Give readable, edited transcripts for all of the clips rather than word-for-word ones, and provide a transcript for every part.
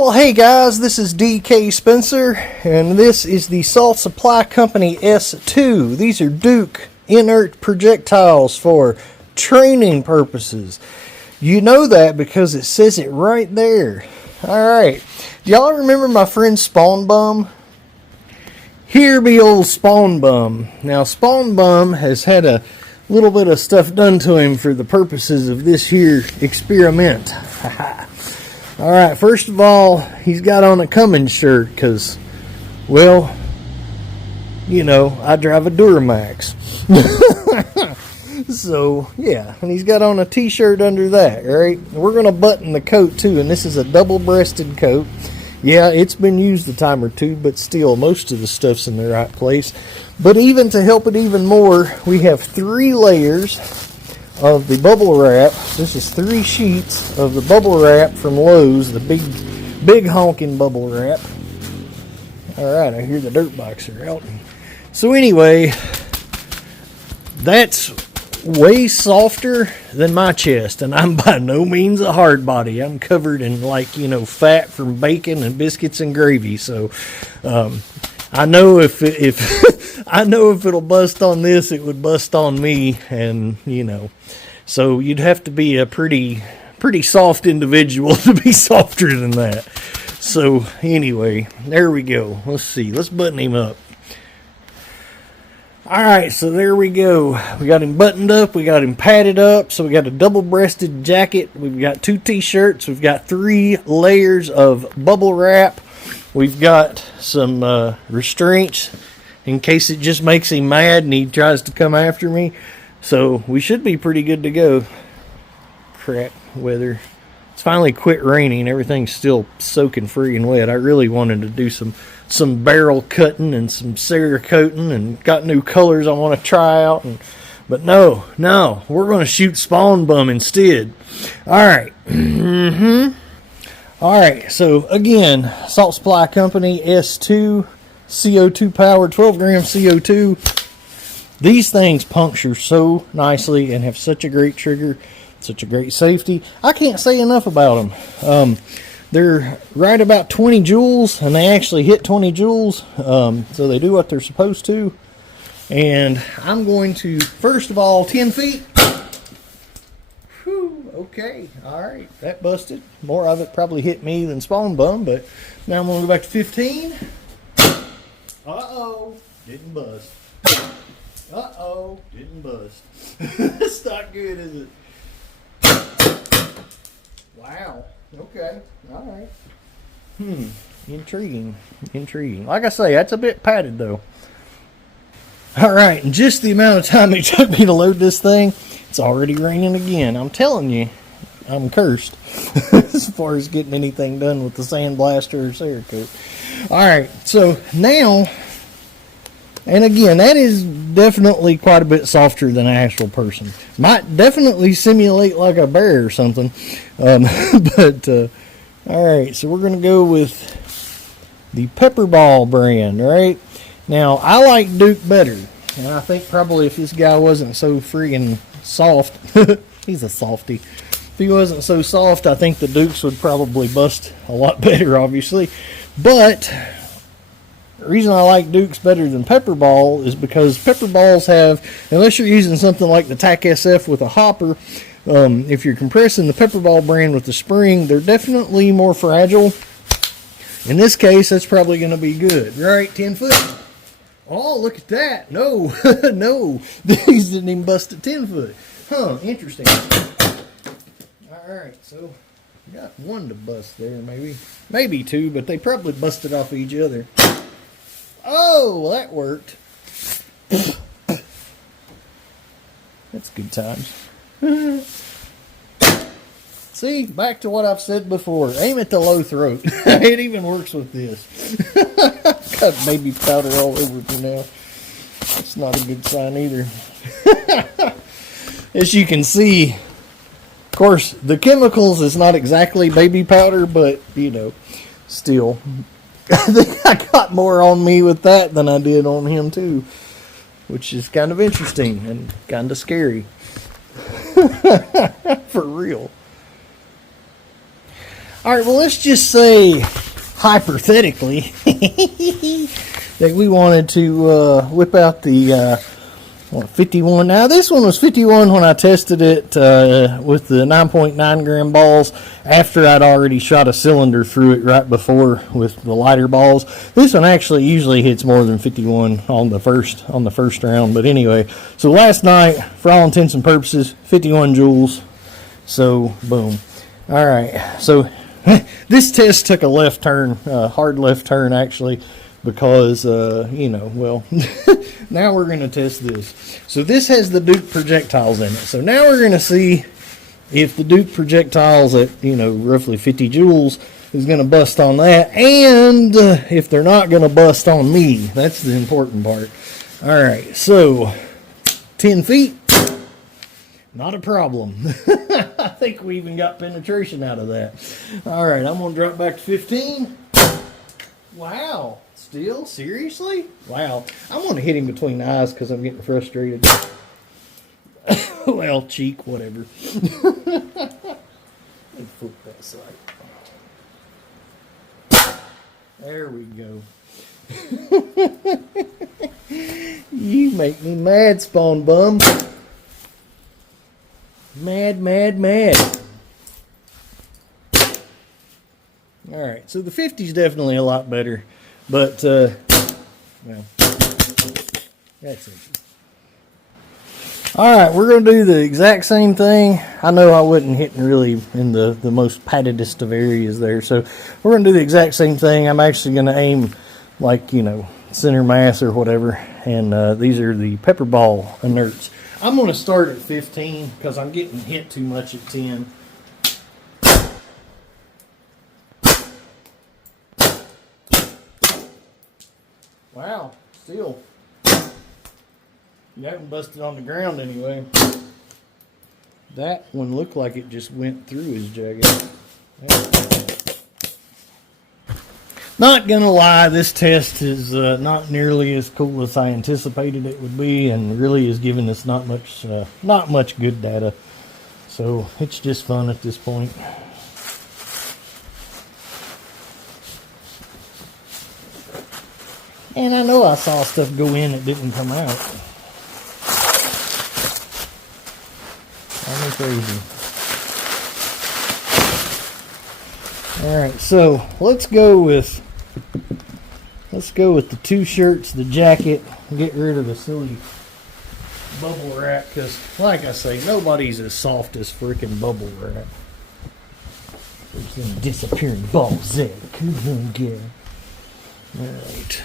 Well, hey guys, this is DK Spencer, and this is the Salt Supply Company S2. These are Duke Inert projectiles for training purposes. You know that because it says it right there. Alright, do y'all remember my friend Spawn Bum? Here be old Spawn Bum. Now, Spawn Bum has had a little bit of stuff done to him for the purposes of this here experiment. Alright, first of all, he's got on a Cummins shirt because, well, you know, I drive a Duramax. So, yeah, and he's got on a t-shirt under that, right? We're going to button the coat too, and this is a double-breasted coat. Yeah, it's been used a time or two, but still, most of the stuff's in the right place. But even to help it even more, we have 3 layers of the bubble wrap. This is 3 sheets of the bubble wrap from Lowe's, the big honking bubble wrap. Alright, I hear the dirt boxer out. So anyway, that's way softer than my chest, and I'm by no means a hard body. I'm covered in, like, you know, fat from bacon and biscuits and gravy. So I know if I know if it'll bust on this, it would bust on me, and you know, so you'd have to be a pretty soft individual to be softer than that. So anyway, there we go. Let's see. Let's button him up. Alright, so there we go. We got him buttoned up, we got him padded up, so we got a double-breasted jacket, we've got 2 t-shirts, we've got 3 layers of bubble wrap, we've got some restraints in case it just makes him mad and he tries to come after me. So we should be pretty good to go. Crap weather. It's finally quit raining, everything's still soaking freaking wet. I really wanted to do some barrel cutting and some Cerakoting and got new colors I want to try out, but no, we're going to shoot Spawn Bum instead. Alright. Alright, so again, Salt Supply Company S2 CO2 powered, 12 gram CO2. These things puncture so nicely and have such a great trigger, such a great safety. I can't say enough about them. They're right about 20 joules, and they actually hit 20 joules, so they do what they're supposed to. And I'm going to, first of all, 10 feet. Whew, okay, alright, that busted. More of it probably hit me than Spawn Bum, but now I'm going to go back to 15. Uh-oh, didn't bust. Uh-oh, didn't bust. That's not good, is it? Wow. Okay. All right. Intriguing. Like I say, that's a bit padded though. All right. And just the amount of time it took me to load this thing, it's already raining again. I'm telling you, I'm cursed as far as getting anything done with the sandblaster or Cerakote. All right. So now, and again, that is definitely quite a bit softer than an actual person. Might definitely simulate like a bear or something. But, alright, so we're going to go with the PepperBall brand, right? Now, I like Duke better. And I think probably if this guy wasn't so friggin' soft, he's a softy. If he wasn't so soft, I think the Dukes would probably bust a lot better, obviously. But the reason I like Dukes better than PepperBall is because PepperBalls have, unless you're using something like the TiPx SF with a hopper, if you're compressing the PepperBall brand with the spring, they're definitely more fragile. In this case, that's probably going to be good. Right, 10 foot. Oh, look at that. No, no, these didn't even bust at 10 foot. Huh, interesting. Alright, so we got 1 to bust there, maybe 2, but they probably busted off each other. Oh, well, that worked. That's good times. See, back to what I've said before. Aim at the low throat. It even works with this. Got baby powder all over me now. That's not a good sign either. As you can see, of course, the chemicals is not exactly baby powder, but, you know, still. I think I got more on me with that than I did on him, too. Which is kind of interesting and kind of scary. For real. All right, well, let's just say, hypothetically, that we wanted to whip out the 51. Now, this one was 51 when I tested it with the 9.9 gram balls after I'd already shot a cylinder through it right before with the lighter balls. This one actually usually hits more than 51 on the first round. But anyway, so last night, for all intents and purposes, 51 joules. So, boom. All right, so this test took a left turn, hard left turn actually, because, well, now we're going to test this. So this has the Duke projectiles in it. So now we're going to see if the Duke projectiles at, roughly 50 joules is going to bust on that, and if they're not going to bust on me. That's the important part. All right, so 10 feet, not a problem. I think we even got penetration out of that. All right, I'm going to drop back to 15. Wow. Still? Seriously? Wow. I'm going to hit him between the eyes because I'm getting frustrated. Well, cheek, whatever. Let's flip that side. There we go. You make me mad, Spawn Bum. Mad, mad, mad. Alright, so the 50 is definitely a lot better. But, well, that's it. Alright, we're going to do the exact same thing. I know I wasn't hitting really in the most paddedest of areas there. So, we're going to do the exact same thing. I'm actually going to aim, like, center mass or whatever. And these are the PepperBall Inerts. I'm going to start at 15 because I'm getting hit too much at 10. Wow, still. You haven't busted on the ground anyway. That one looked like it just went through his jacket. Not gonna lie, this test is not nearly as cool as I anticipated it would be, and really is giving us not much good data. So it's just fun at this point. And I know I saw stuff go in that didn't come out. I'm crazy. Alright, so let's go with the 2 shirts, the jacket, get rid of the silly bubble wrap, because like I say, nobody's as soft as freaking bubble wrap. There's some disappearing balls there. Come on, girl. Alright.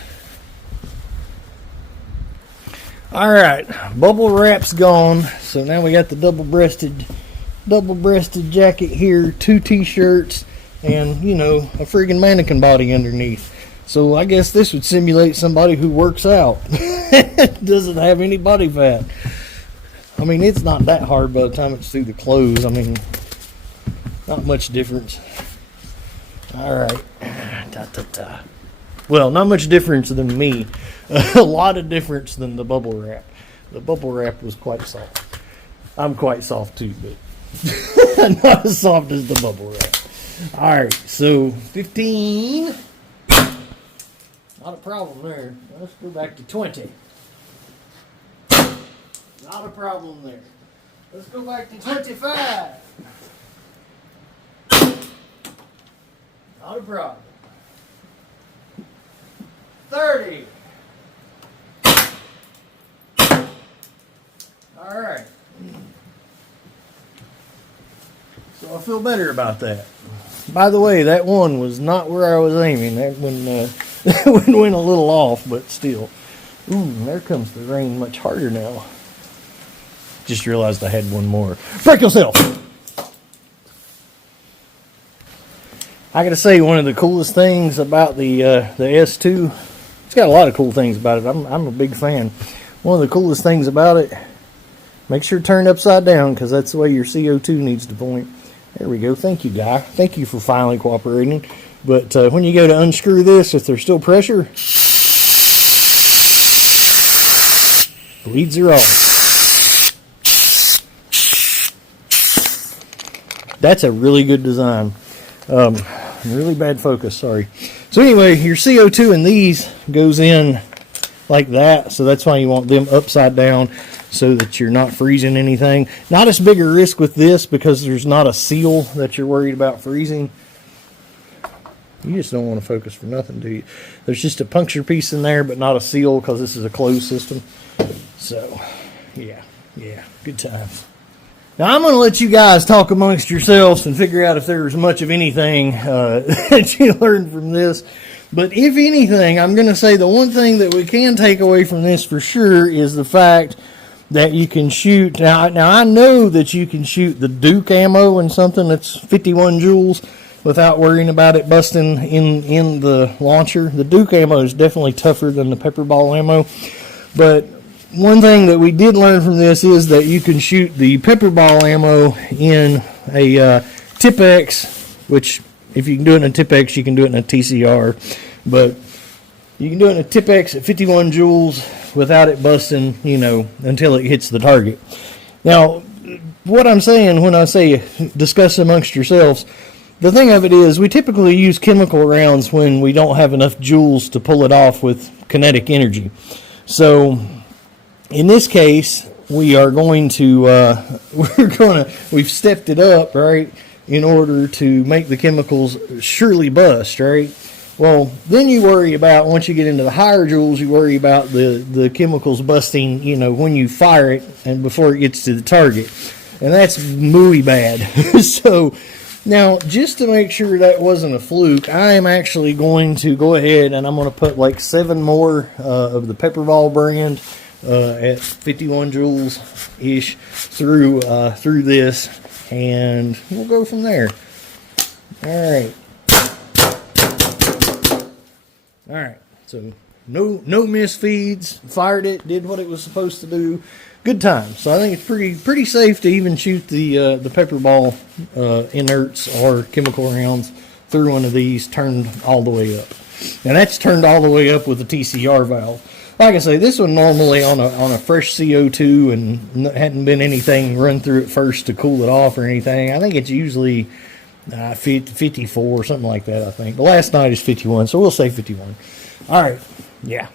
Alright, bubble wrap's gone, so now we got the double-breasted jacket here, 2 t-shirts, and, a friggin' mannequin body underneath. So I guess this would simulate somebody who works out. Doesn't have any body fat. I mean, it's not that hard by the time it's through the clothes. I mean, not much difference. Alright. Well, not much difference than me. A lot of difference than the bubble wrap. The bubble wrap was quite soft. I'm quite soft too, but not as soft as the bubble wrap. Alright, so 15. Not a problem there. Let's go back to 20. Not a problem there. Let's go back to 25. Not a problem. 30. Alright. So I feel better about that. By the way, that one was not where I was aiming. That one went a little off, but still. Ooh, there comes the rain much harder now. Just realized I had one more. Break yourself! I gotta say, one of the coolest things about the S2, it's got a lot of cool things about it. I'm a big fan. One of the coolest things about it, make sure to turn it upside down, because that's the way your CO2 needs to point. There we go. Thank you, guy. Thank you for finally cooperating. But when you go to unscrew this, if there's still pressure, bleeds are off. That's a really good design. Really bad focus, sorry. So anyway, your CO2 in these goes in like that, so that's why you want them upside down so that you're not freezing anything. Not as big a risk with this because there's not a seal that you're worried about freezing. You just don't want to focus for nothing, do you? There's just a puncture piece in there, but not a seal because this is a closed system. So, yeah, good times. Now, I'm going to let you guys talk amongst yourselves and figure out if there's much of anything that you learned from this. But if anything, I'm going to say the one thing that we can take away from this for sure is the fact that you can shoot. Now I know that you can shoot the Duke ammo in something that's 51 joules without worrying about it busting in the launcher. The Duke ammo is definitely tougher than the PepperBall ammo. But one thing that we did learn from this is that you can shoot the PepperBall ammo in a TiPx, which if you can do it in a TiPx, you can do it in a TCR. But you can do it in a TiPx at 51 joules without it busting, until it hits the target. Now, what I'm saying when I say discuss amongst yourselves, the thing of it is we typically use chemical rounds when we don't have enough joules to pull it off with kinetic energy. So in this case, we are going to, we've stepped it up, right, in order to make the chemicals surely bust, right? Well, then you worry about, once you get into the higher joules, you worry about the chemicals busting, when you fire it and before it gets to the target. And that's muy bad. So now, just to make sure that wasn't a fluke, I am actually going to go ahead and I'm going to put like 7 more of the PepperBall brand at 51 joules-ish through this, and we'll go from there. All right, so no misfeeds, fired it, did what it was supposed to do. Good time. So I think it's pretty safe to even shoot the PepperBall inerts or chemical rounds through one of these turned all the way up. And that's turned all the way up with the TCR valve. Like I say, this one normally on a fresh CO2 and hadn't been anything run through it first to cool it off or anything. I think it's usually 54 or something like that, I think. The last night is 51, so we'll say 51. All right. Yeah.